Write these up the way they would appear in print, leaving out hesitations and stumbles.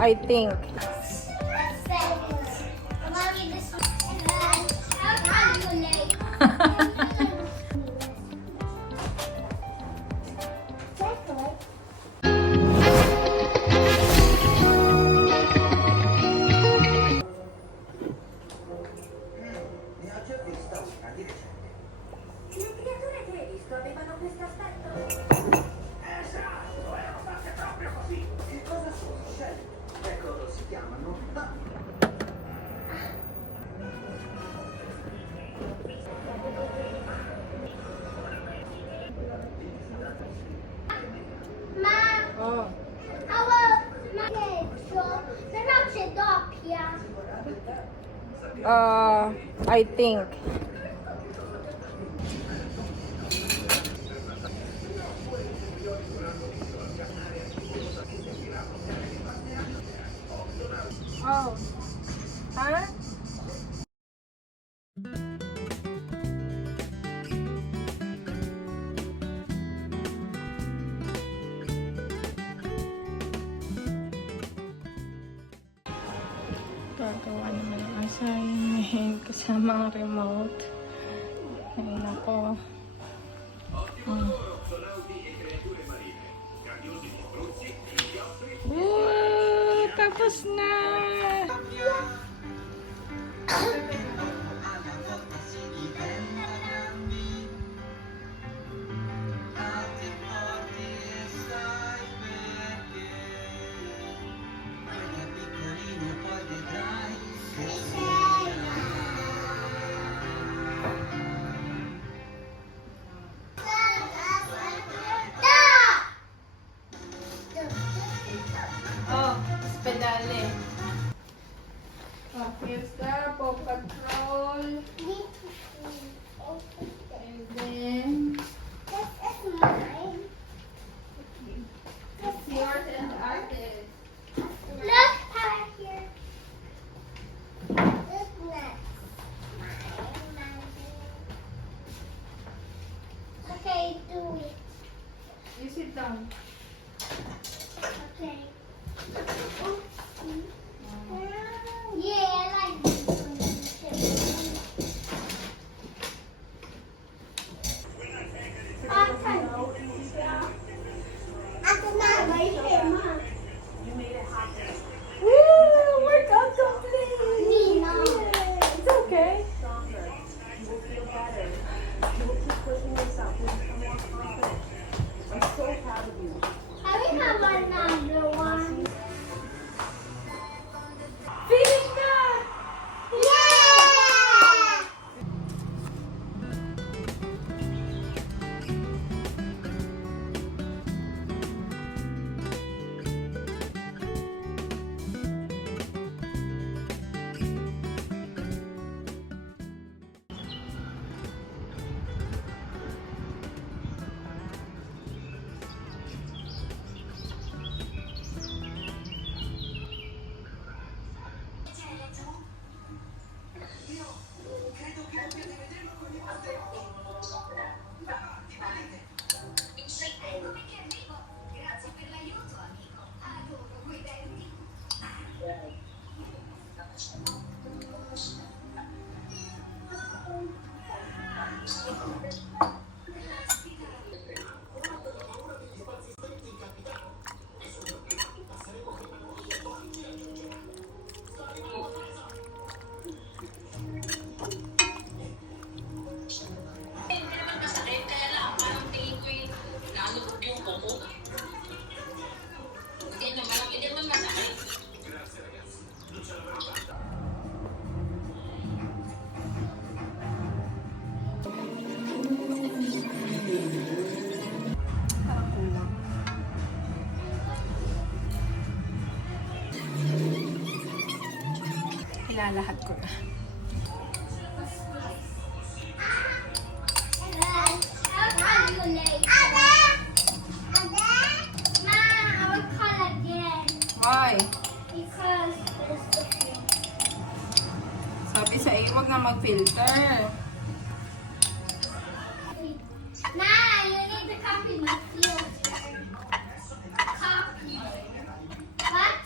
I think. Oh. I think. Oh. Huh? Gagawa naman ang assignment kasama ang remote. Ay, nako. Tapos na! Oh, pedale. Oh, here's the Paw Patrol. And then yours and ours. Look out here. Look next. Okay, do it. You sit down. Okay. Yeah, I like this one. Woo! Workout complete! Me, no. It's okay. You will feel better. You will keep pushing yourself. You will become more confident. I'm so proud of you. I will have another one. Finish ka! Yeah! Ilalahat ko na. Why? Because there's the Sabi sa iyo, wag na mag-filter. Nah, you need to copy my filter. Copy. What?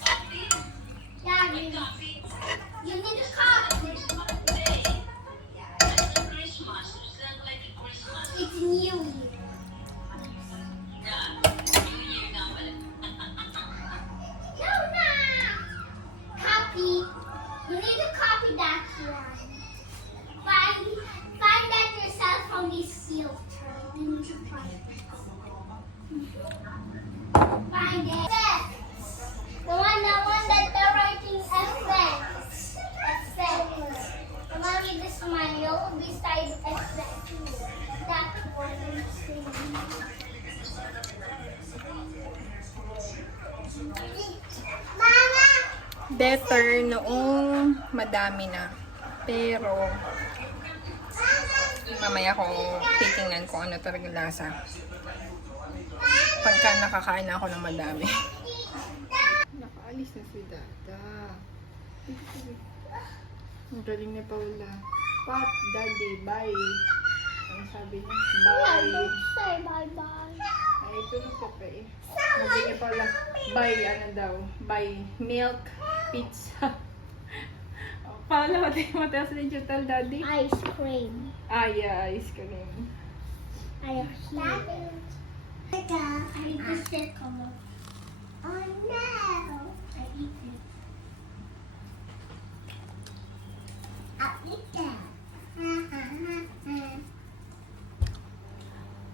better noong madami na. Pero, mamaya ko titingnan kung ano talaga lasa. Pagka nakakain na ako ng madami. Nakaalis na si Dada. Ang galing ni Paula. Pat, Daddy, bye. Ano sabi niya? Bye. Don't say bye-bye. Ay, tulog ka pa eh. Sabi niya Paula, bye, ano daw? Bye, milk, pizza. Paula, mataas na yung tell Daddy? Ice cream. Ah, yeah, ice cream. I have I eat the circle. Oh no! I eat it. I'll eat that.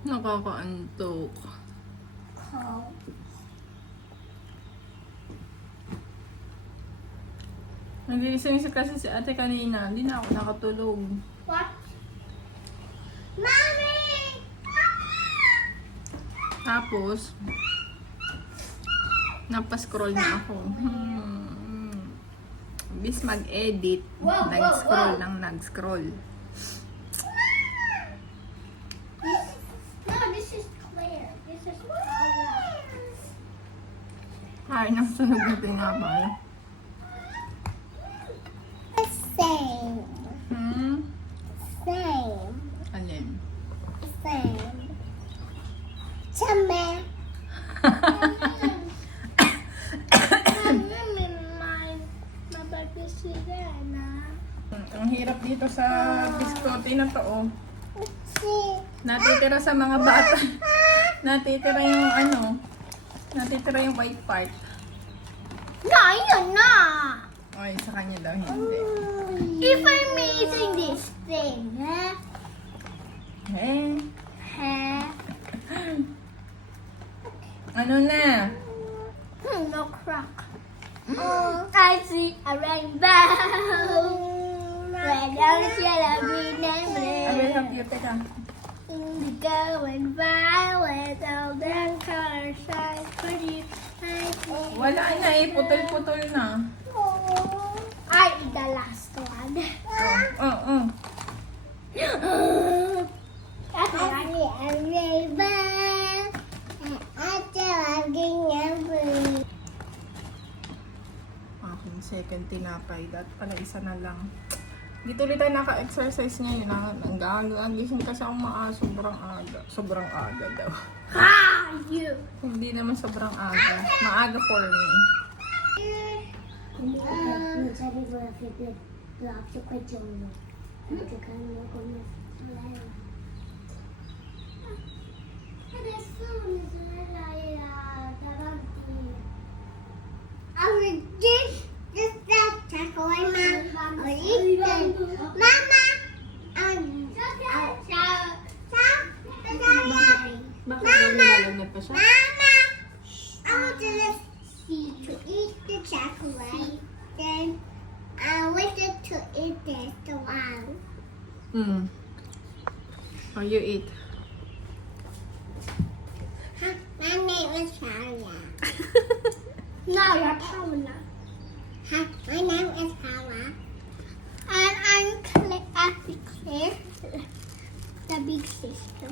Nakakaantok. Cold. Nagigising kasi si ate kanina. Hindi na ako nakatulog. What? Mommy! Tapos, napascroll na ako. Bis mag-edit, Wow, nag-scroll wow. ng nag-scroll. No, this is clear. This is clear. Kain ng sunog na tinapay. Same. Same. Alin? Same. Chame. My babysitter na. Ang hirap dito sa biscotti na to, oh. See. Natitira sa mga bata. Natitira yung ano, natitira yung white part. No, yun na. Ay, sa kanya daw hindi. If I'm eating this thing, Eh, huh? ano na? No crack. I see a rainbow. Red, orange, yellow, green, and I blue. will help you, teka. Indigo and violet, all the colors shine for you. Wala na eh, putol-putol na. I eat the last one. Oo. That's a rainbow. After I'm blue. Aking second tinapay. Dat pala isa na lang. Dito ulit tayo naka-exercise ngayon. Nanggagising kasi ako sobrang aga. Sobrang aga daw. Ah, you. Hindi naman sobrang aga. Maaga for me. I will just that takeaway, Mom. I'll eat them. Mama! Bakit daw nilalagnat pa siya? Mama! I want to just see to eat the chocolate. Then I wanted to eat this one. Oh, you eat. My name is Paula. No, you're Paula. My name is Paula. And I'm Claire, the big sister.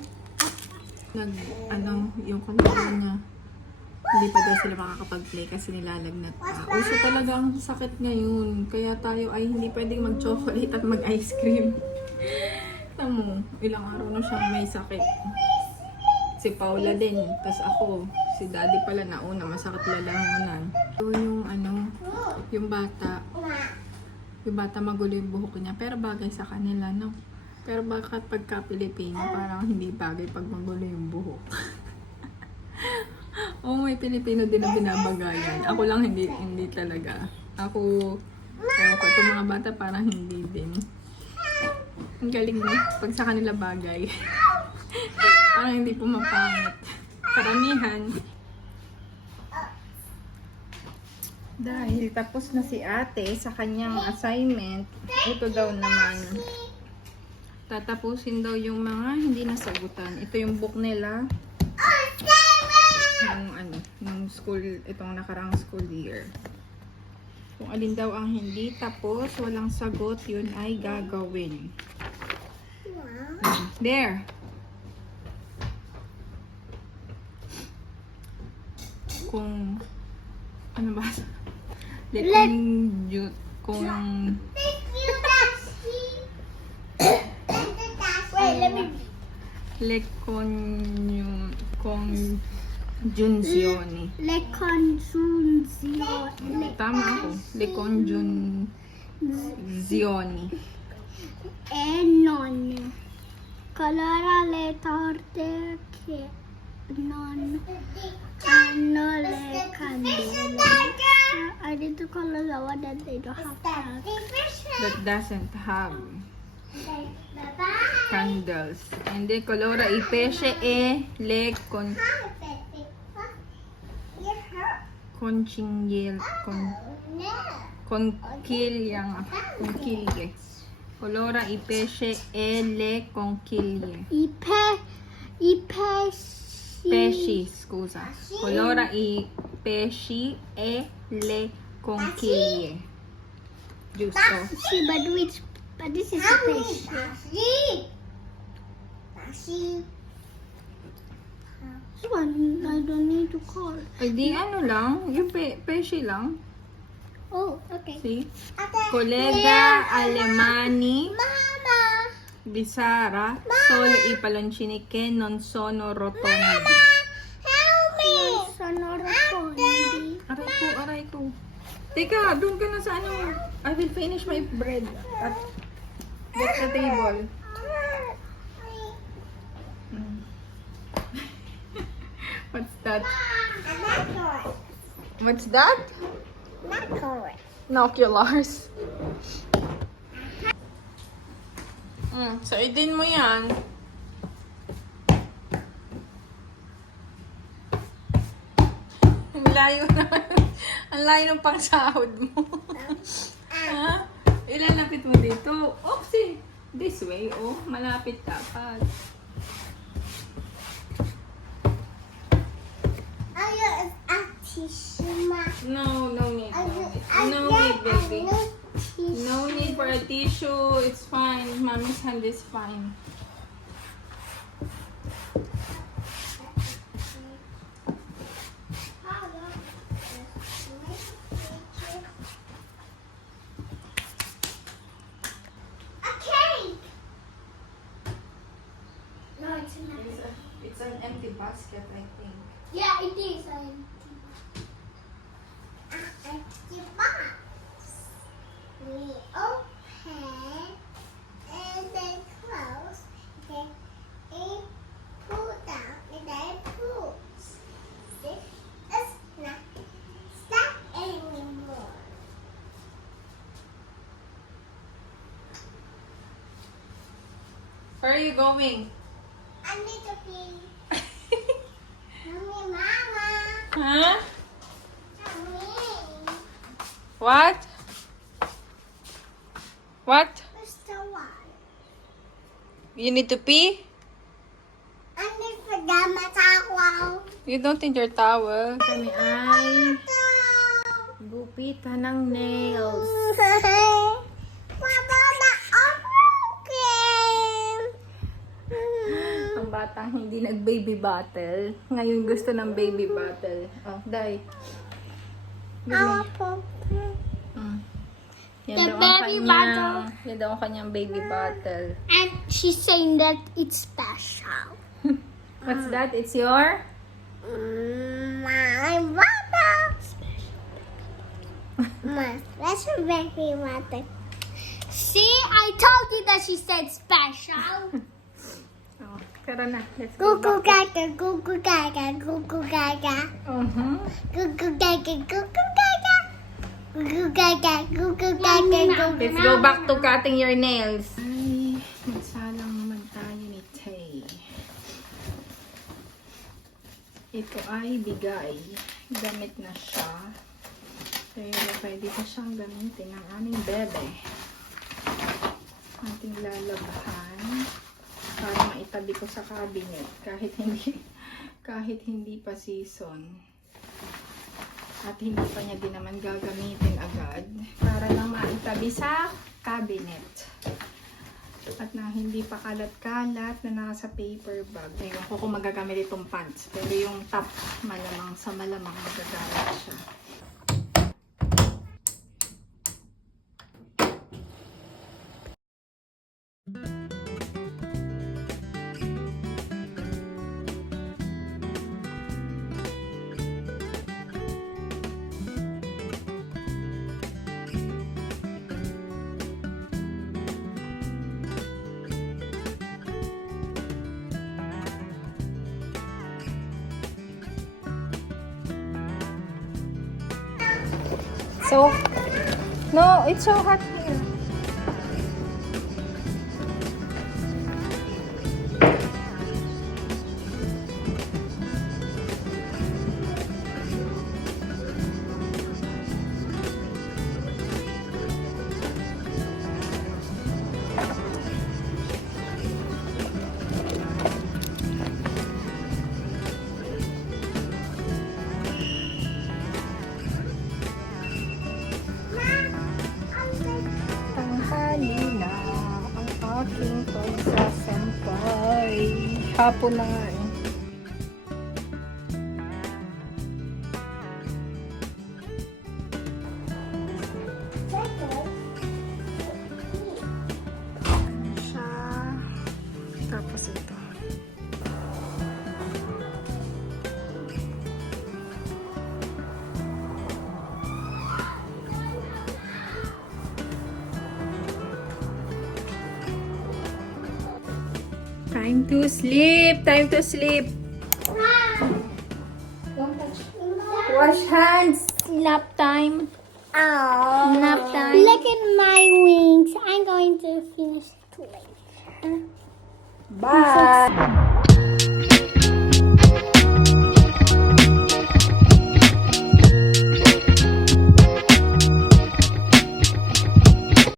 Yung kontrol niya. Hindi pa daw sila makakapag-play kasi nilalagnat pa. Uso talaga ang sakit ngayon. Kaya tayo ay hindi pwedeng mag-chocolate at mag-ice cream. Tamo, ilang araw na siyang may sakit. Si Paula din, tas ako. Si Daddy pala nauna, masakit lalamunan. Yung bata. Yung bata magulo yung buhok niya. Pero bagay sa kanila, no? Pero bakit pagka Pilipino, parang hindi bagay pag magulo yung buhok. Oo, may Pilipino din na binabagayan. Ako lang hindi talaga. Ako, itong mga bata parang hindi din. Ang galing no? Pag sa kanila bagay. Parang hindi pumapangit. Karamihan. Dahil tapos na si ate sa kanyang assignment, ito daw naman. Tatapusin daw yung mga hindi nasagutan. Ito yung book nila. Yung itong nakarang school year. Kung alin daw ang hindi tapos, walang sagot, yun ay gagawin. Wow. There. Kung ano ba? Kung Thank you, Dashi. Wait, let me. congiunzione. Le congiunzioni. Tama ako. Le congiunzioni. E non. Colora le torte che non hanno le candele. I need to color the one that they don't have. That doesn't have candles. And then colora I pesce e le conchiglie. Colora I pesce e le conchiglie. Pesci, scusa. Colora I pesci e le conchiglie. Giusto. See, but this is a fish. This one, I don't need to call. Ay di ano lang, yung pesci lang. Oh, okay. See? Collega Alemani Mama, di Sara, solo I palloncini che non sono rotondi. help me. Sono rotondi. Aray ko. Teka, doon ka na sa ano. I will finish my bread at the table. What's that? What's that? Not correct. Binoculars. So, idin mo yan. Ang layo na. Ang layo ng pangsahod mo. Ha? Ilalapit mo dito. Oopsie! This way, oh. Malapit dapat. No need. No need, baby. No need for a tissue. It's fine. Mommy's hand is fine. No, it's not. It's an empty basket, I think. Yeah, it is. Empty box. We open and then close. Then it pull down and then pull. This is not stuck anymore. Where are you going? I need to pee. Mommy, Mama. Huh? Mommy. What? What? Where's the one? You need to pee? I need to get my towel. You don't need your towel. Kami ay gupitan ng nails. Mama, I'm broken. Ang batang hindi nag-baby bottle. Ngayon gusto ng baby bottle. Oh, Day. Give me. Yan The daw ang baby bottle. Yan daw ang kanyang baby bottle. And she's saying that it's special. What's that? It's your? My bottle. My special baby bottle. See, I told you that she said special. Oh, tara na. Let's go Goo back. gaga, goo gaga, goo gaga. Uh-huh. Goo gaga, goo gaga. Goo gaga, goo gaga. Let's go back to cutting your nails. Ay, magsalang naman tayo ni Tay. Ito ay bigay. Gamit na siya. Pero pwede pa siyang gamitin ng aming bebe. Ating lalabahan para maitabi ko sa cabinet kahit hindi pa season. At hindi pa niya din naman gagamitin agad para lang maitabi sa cabinet. At na hindi pa kalat-kalat na nasa paper bag. Ngayon ko kung magagamit itong pants. Pero yung top, malamang sa malamang magagamit siya. So, no, it's so hot here. Tanghali na ang aking pagsasampay. Hapon na nga eh. Siya. Tapos ito. Time to sleep! Time to sleep! Wash hands! Nap time! Nap time! Look at my wings. I'm going to finish it later. Bye!